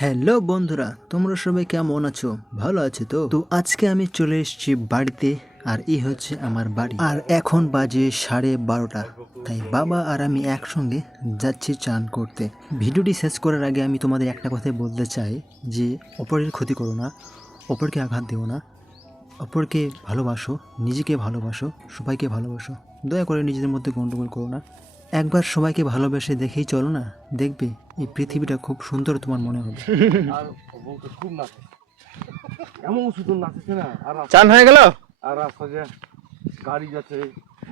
Hello বন্ধুরা, তোমরা সবাই কেমন আছো? ভালো আছো তো? আজকে আমি চলে এসেছি বাড়িতে, আর এই হচ্ছে আমার বাড়ি। আর এখন বাজে 12:30। তাই বাবা আর আমি একসঙ্গে যাচ্ছি চান করতে। ভিডিওটি শেষ করার আগে আমি তোমাদের একটা কথাই বলতে চাই যে অপরের ক্ষতি করো না, অপরকে আঘাত দিও না, অপরকে ভালোবাসো, নিজেকে ভালোবাসো, সবাইকে ভালোবাসো। দয়া করে নিজেদের মধ্যে গন্ডগোল করো না। একবার সবাইকে ভালোবেসে দেখেই চলো না, দেখবে এই পৃথিবীটা খুব সুন্দর তোমার মনে হবে। আর বউকে খুব নাচে, এমন সুন্দর নাচেছে না। আর চান হয়ে গেল? আর রাস্তা যে গাড়ি যাচ্ছে,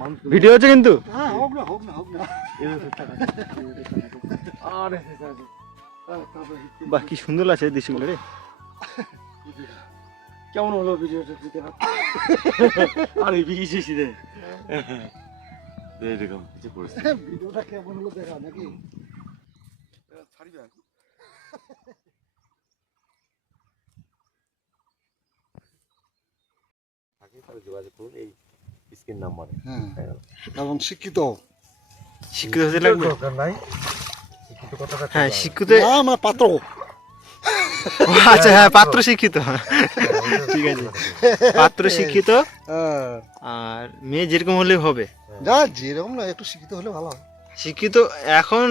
মানুষ ভিডিও হচ্ছে কিন্তু। আর বাহ, কি সুন্দর লাগছে দৃশ্যগুলো রে। কেমন হলো ভিডিওটা? দিতে আরে বিশেষ রে এরকম কিছু করেছে। ভিডিওটা কেমন হলো দেখা নাকি ছাড়িবে। যোগাযোগ করুন এই স্ক্রিন নাম্বারে। এবং শিক্ষিত শিক্ষিত হতে লাগবে। দরকার নাই, শিক্ষিত কথাটা হ্যাঁ, শিক্ষিত। আমার পাত্র। আচ্ছা, হ্যাঁ, পাত্র শিক্ষিত। ঠিক আছে, পাত্র শিক্ষিত। আর মেয়ে যেরকম হলে হবে, যা যেরকম না, একটু শিক্ষিত হলে ভালো হয়। শিক্ষিত এখন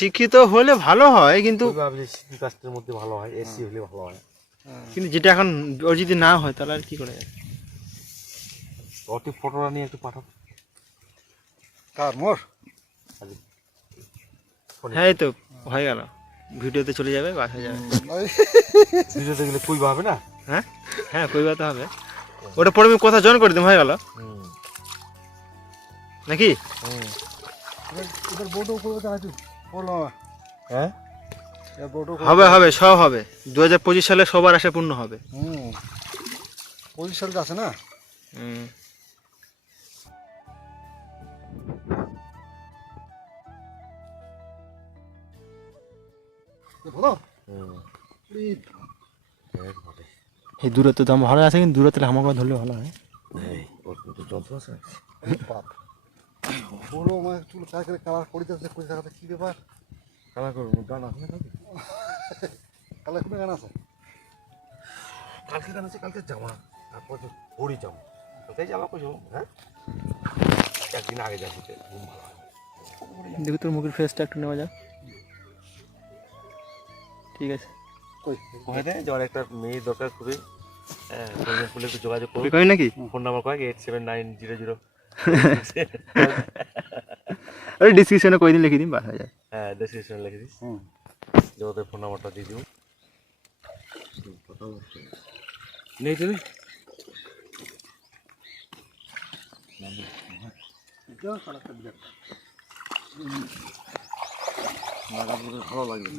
শিক্ষিত হলে ভালো হয়, কিন্তু শিক্ষিত কাস্টের মধ্যে ভালো হয়, এসি হলে ভালো হয়। কিন্তু যেটা এখন ওর যদি না হয় তাহলে আর কি করে যায়? ওটি ফটোটা নিয়ে একটু পাঠাও। কার মোর? হ্যাঁ, এই তো হয়ে গেল, ভিডিওতে চলে যাবে, বাস হয়ে যাবে। ভিডিওতে গেলে কই হবে না? হ্যাঁ হ্যাঁ, কই কথা হবে। ওটা পরে আমি কথা জয়েন করে দিম, হয়ে গেল নাকি? এবার বোর্ডও করবে তো আজু বলো। হ্যাঁ, এবার বোর্ডও হবে হবে, সব হবে। 2025 সালে সবার আশা পূর্ণ হবে। 25 সালটা আছে না? বলো এই দূরত্ব দাম ভালো আছে, কিন্তু দূরত্বে হামাকা ধরলে ভালো হয়। যন্ত্র আছে বাপ বলো, আমার চুল কাকে কালার করিতেছে, কই জায়গাতে কি ব্যাপার? খেলা করবো, গান আছে না? কালার কোনো গান আছে? কালকে গান আছে, কালকে জামা, তারপর তো পরি জামা, কোথায় জামা করছো? হ্যাঁ, একদিন আগে যাচ্ছি, ঘুম ভালো হয়। দেখি তোর মুখের ফেসটা একটু নেওয়া যাক। ঠিক আছে, কোথায় যাওয়ার একটা মেয়ে দরকার খুবই। হ্যাঁ, ফুলে একটু যোগাযোগ করুন। কই নাকি? ফোন নাম্বার কয়েক 879000। আরে ডিসক্রিপশনে কই দিন লিখে দিন, বাস হয়ে যায়। হ্যাঁ, ডেসক্রিপশনে লিখে দিস, যে ওদের ফোন নাম্বারটা দিয়ে দিও। নেই তুমি ভালো লাগবে।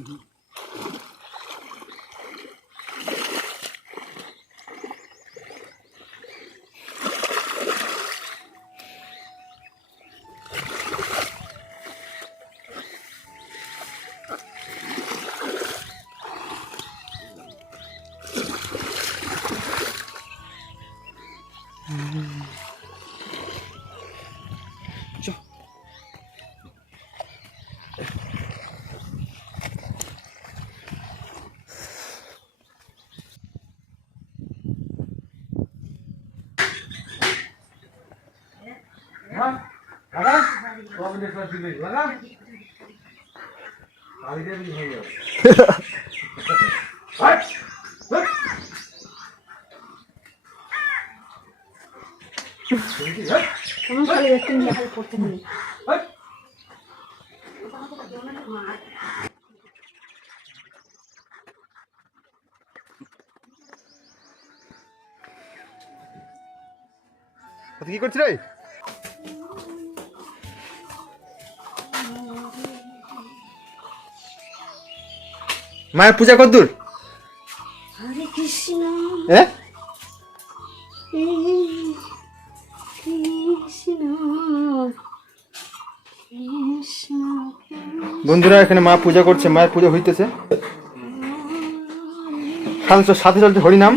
কি করছিস রে? মায়ের পূজা কদ্দূর? হরে কৃষ্ণ হ্যাঁ, কৃষ্ণ কৃষ্ণ। বন্ধুরা এখানে মা পূজা করছে, মায়ের পূজা হইতেছে। সাথে চলছে হরিনাম।